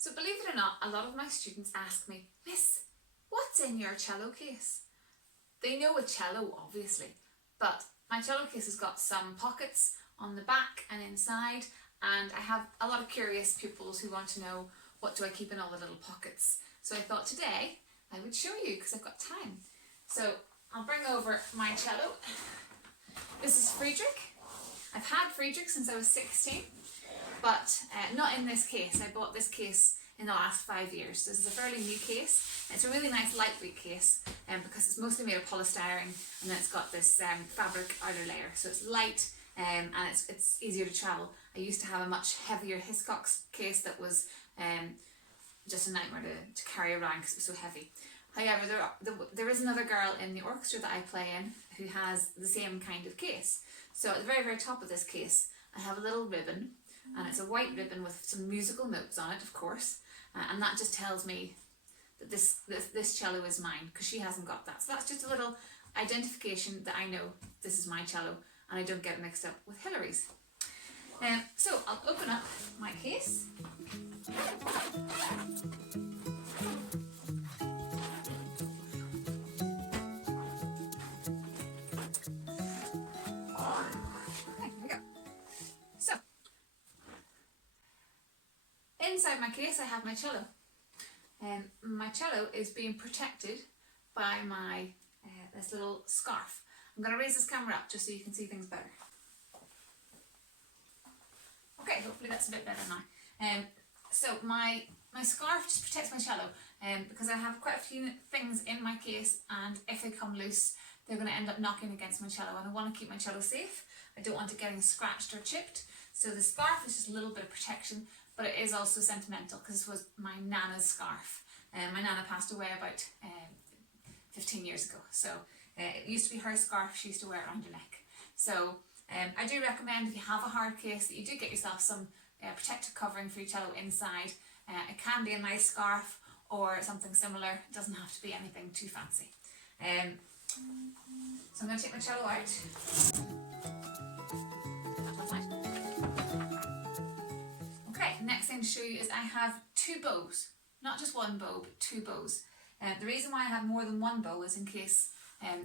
So believe it or not, a lot of my students ask me, Miss, what's in your cello case? They know a cello, obviously, but my cello case has got some pockets on the back and inside, and I have a lot of curious pupils who want to know, what do I keep in all the little pockets? So I thought today I would show you because I've got time. So I'll bring over my cello. This is Friedrich. I've had Friedrich since I was 16, but not in this case. I bought this case in the last 5 years. This is a fairly new case. It's a really nice lightweight case because it's mostly made of polystyrene, and then it's got this fabric outer layer. So it's light and it's easier to travel. I used to have a much heavier Hiscox case that was just a nightmare to carry around because it was so heavy. However, there is another girl in the orchestra that I play in who has the same kind of case. So at the very, very top of this case, I have a little ribbon, and it's a white ribbon with some musical notes on it, of course, and that just tells me that this cello is mine, because she hasn't got that. So that's just a little identification that I know this is my cello, and I don't get it mixed up with Hilary's. So I'll open up my case. Inside my case I have my cello. My cello is being protected by my this little scarf. I'm going to raise this camera up just so you can see things better. Okay, hopefully that's a bit better now. So my scarf just protects my cello because I have quite a few things in my case, and if they come loose they're going to end up knocking against my cello, and I want to keep my cello safe. I don't want it getting scratched or chipped. So the scarf is just a little bit of protection, but it is also sentimental because this was my Nana's scarf. My Nana passed away about 15 years ago, so it used to be her scarf. She used to wear it around her neck. So I do recommend, if you have a hard case, that you do get yourself some protective covering for your cello inside. It can be a nice scarf or something similar. It doesn't have to be anything too fancy. So I'm going to take my cello out. Okay, next thing to show you is I have two bows. Not just one bow, but two bows. The reason why I have more than one bow is in case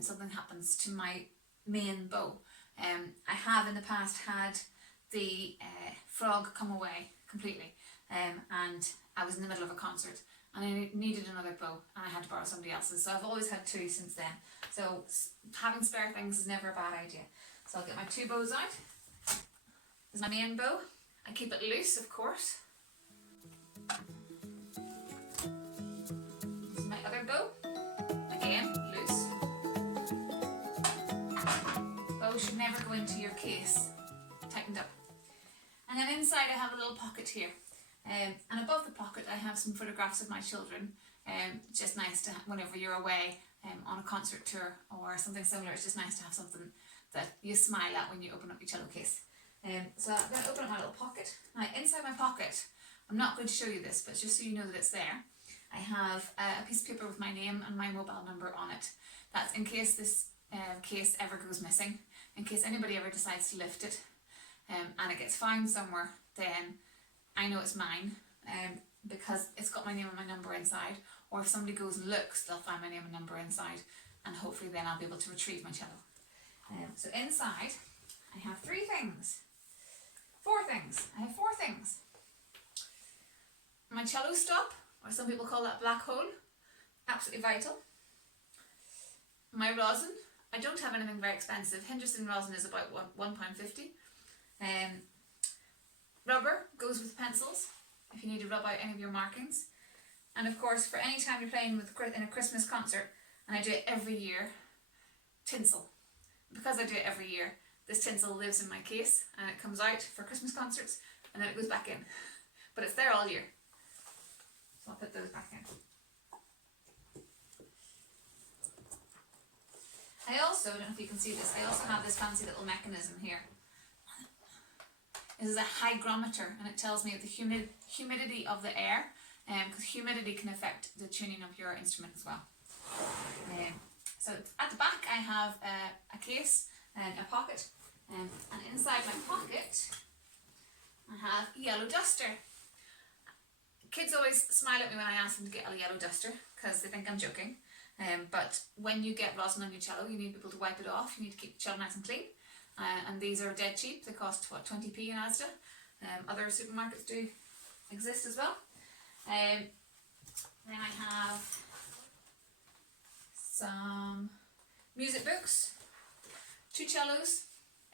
something happens to my main bow. I have in the past had the frog come away completely, and I was in the middle of a concert and I needed another bow and I had to borrow somebody else's, so I've always had two since then. So having spare things is never a bad idea. So I'll get my two bows out. This is my main bow. I keep it loose, of course. This is my other bow. Again, loose. Bow should never go into your case tightened up. And then inside I have a little pocket here. And above the pocket I have some photographs of my children. Just nice to, whenever you're away on a concert tour or something similar, it's just nice to have something that you smile at when you open up your cello case. So I'm going to open up my little pocket. Now inside my pocket, I'm not going to show you this, but just so you know that it's there, I have a piece of paper with my name and my mobile number on it. That's in case this case ever goes missing, in case anybody ever decides to lift it and it gets found somewhere, then I know it's mine because it's got my name and my number inside, or if somebody goes and looks, they'll find my name and number inside, and hopefully then I'll be able to retrieve my cello. So inside I have four things. My cello stop, or some people call that black hole, absolutely vital. My rosin, I don't have anything very expensive. Henderson rosin is about £1.50. Rubber goes with pencils if you need to rub out any of your markings. And of course, for any time you're playing in a Christmas concert, and I do it every year, tinsel. Because I do it every year, this tinsel lives in my case and it comes out for Christmas concerts and then it goes back in. But it's there all year. So I'll put those back in. I also, I don't know if you can see this, I also have this fancy little mechanism here. This is a hygrometer, and it tells me the humidity of the air, because humidity can affect the tuning of your instrument as well. So at the back I have a case and a pocket, and inside my pocket I have a yellow duster. Kids always smile at me when I ask them to get a yellow duster because they think I'm joking. But when you get rosin on your cello, you need people to wipe it off. You need to keep the cello nice and clean. And these are dead cheap. They cost, what, 20p in Asda. Other supermarkets do exist as well. Then I have some music books, 2 cellos.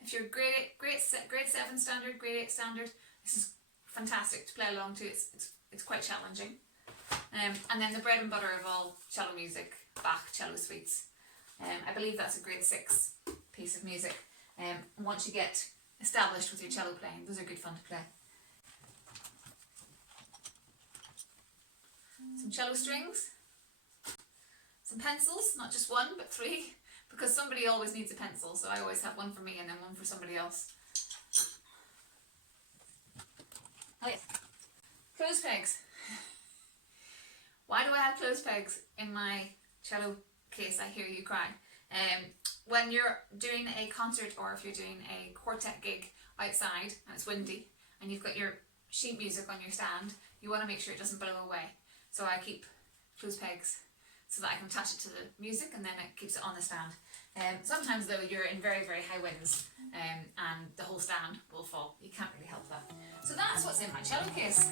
If you're grade 7 standard, grade 8 standard, this is fantastic to play along to. It's quite challenging. And then the bread and butter of all cello music, Bach cello suites. I believe that's a grade 6 piece of music. Once you get established with your cello playing, those are good fun to play. Some cello strings, some pencils, not just one but 3, because somebody always needs a pencil, so I always have one for me and then one for somebody else. Oh yes. Clothes pegs. Why do I have clothes pegs in my cello case? I hear you cry. When you're doing a concert or if you're doing a quartet gig outside and it's windy and you've got your sheet music on your stand, you want to make sure it doesn't blow away. So I keep clothes pegs so that I can attach it to the music and then it keeps it on the stand. Sometimes though you're in very, very high winds and the whole stand will fall. You can't really help that. So that's what's in my cello case.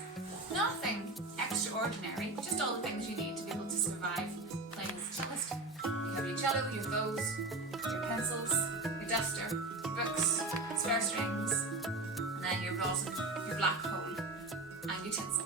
Nothing extraordinary, just all the things you need to be able to survive playing as a cellist. You have your cello, your bows, your pencils, your duster, your books, spare strings, and then your rosin, your black hole, and your tinsel.